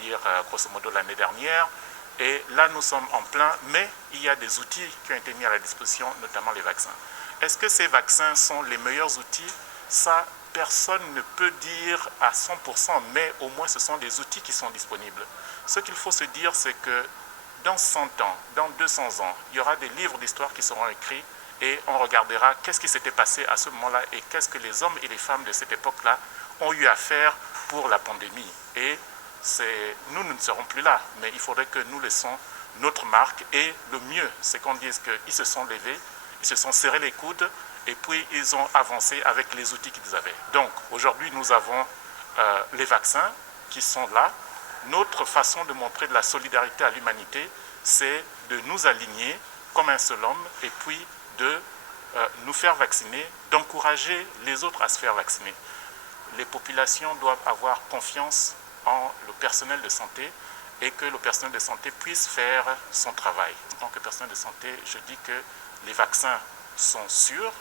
dire grosso modo l'année dernière. Et là, nous sommes en plein, mais il y a des outils qui ont été mis à la disposition, notamment les vaccins. Est-ce que ces vaccins sont les meilleurs outils? Ça, personne ne peut dire à 100%, mais au moins ce sont des outils qui sont disponibles. Ce qu'il faut se dire, c'est que dans 100 ans, dans 200 ans, il y aura des livres d'histoire qui seront écrits et on regardera qu'est-ce qui s'était passé à ce moment-là et qu'est-ce que les hommes et les femmes de cette époque-là ont eu à faire pour la pandémie. Et nous ne serons plus là, mais il faudrait que nous laissions notre marque et le mieux, c'est qu'on dise qu'ils se sont levés, ils se sont serrés les coudes et puis ils ont avancé avec les outils qu'ils avaient. Donc aujourd'hui, nous avons les vaccins qui sont là. Notre façon de montrer de la solidarité à l'humanité, c'est de nous aligner comme un seul homme et puis de nous faire vacciner, d'encourager les autres à se faire vacciner. Les populations doivent avoir confiance en le personnel de santé et que le personnel de santé puisse faire son travail. En tant que personnel de santé, je dis que les vaccins sont sûrs.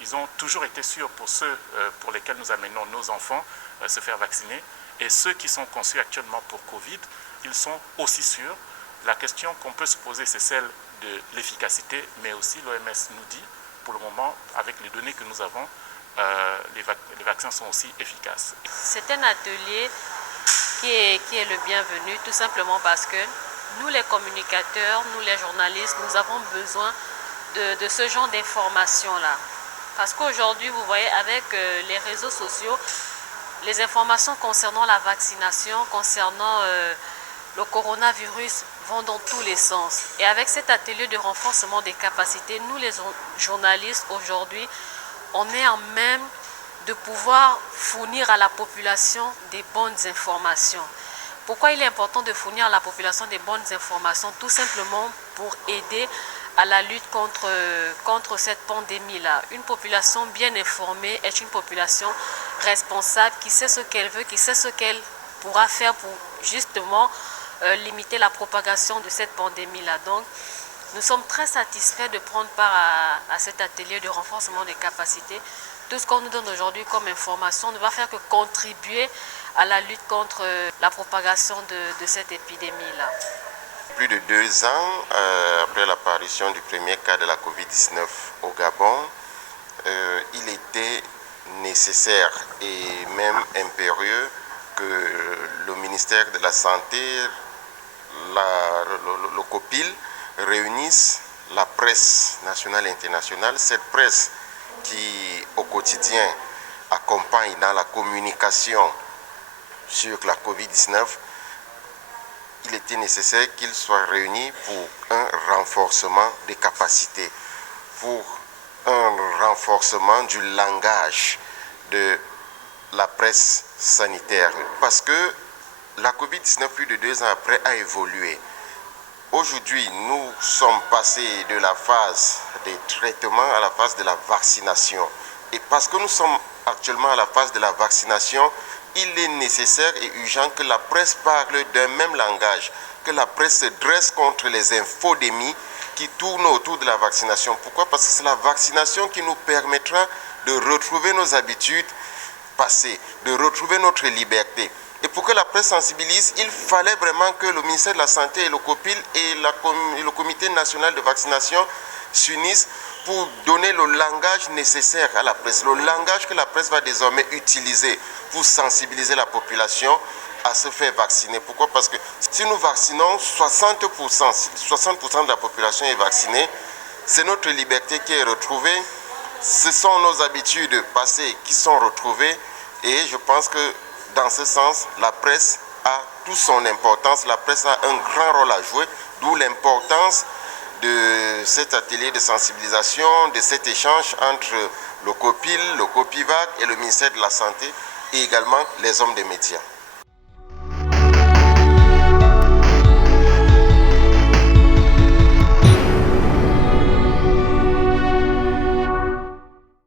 Ils ont toujours été sûrs pour ceux pour lesquels nous amenons nos enfants se faire vacciner. Et ceux qui sont conçus actuellement pour Covid, ils sont aussi sûrs. La question qu'on peut se poser, c'est celle de l'efficacité, mais aussi l'OMS nous dit, pour le moment, avec les données que nous avons, les vaccins sont aussi efficaces. C'est un atelier qui est le bienvenu, tout simplement parce que nous, les communicateurs, nous, les journalistes, nous avons besoin de ce genre d'informations-là. Parce qu'aujourd'hui, vous voyez, avec les réseaux sociaux, les informations concernant la vaccination, concernant le coronavirus vont dans tous les sens. Et avec cet atelier de renforcement des capacités, nous les journalistes aujourd'hui, on est en même de pouvoir fournir à la population des bonnes informations. Pourquoi il est important de fournir à la population des bonnes informations? Tout simplement pour aider à la lutte contre cette pandémie-là. Une population bien informée est une population responsable qui sait ce qu'elle veut, qui sait ce qu'elle pourra faire pour justement limiter la propagation de cette pandémie-là. Donc, nous sommes très satisfaits de prendre part à cet atelier de renforcement des capacités. Tout ce qu'on nous donne aujourd'hui comme information ne va faire que contribuer à la lutte contre la propagation de cette épidémie-là. Plus de 2 ans après l'apparition du premier cas de la Covid-19 au Gabon, il était nécessaire et même impérieux que le ministère de la Santé, le COPIL, réunisse la presse nationale et internationale, cette presse qui au quotidien accompagne dans la communication sur la Covid-19, il était nécessaire qu'ils soient réunis pour un renforcement des capacités, pour un renforcement du langage de la presse sanitaire. Parce que la Covid-19, plus de 2 ans après, a évolué. Aujourd'hui, nous sommes passés de la phase des traitements à la phase de la vaccination. Et parce que nous sommes actuellement à la phase de la vaccination, il est nécessaire et urgent que la presse parle d'un même langage, que la presse se dresse contre les infodémies qui tournent autour de la vaccination. Pourquoi? Parce que c'est la vaccination qui nous permettra de retrouver nos habitudes passées, de retrouver notre liberté. Et pour que la presse sensibilise, il fallait vraiment que le ministère de la Santé et le COPIL et le Comité national de vaccination s'unissent pour donner le langage nécessaire à la presse, le langage que la presse va désormais utiliser pour sensibiliser la population à se faire vacciner. Pourquoi? Parce que si nous vaccinons 60% de la population est vaccinée, c'est notre liberté qui est retrouvée, ce sont nos habitudes passées qui sont retrouvées et je pense que dans ce sens, la presse a toute son importance, la presse a un grand rôle à jouer, d'où l'importance de cet atelier de sensibilisation, de cet échange entre le COPIL, le COPIVAC et le ministère de la Santé et également les hommes des médias.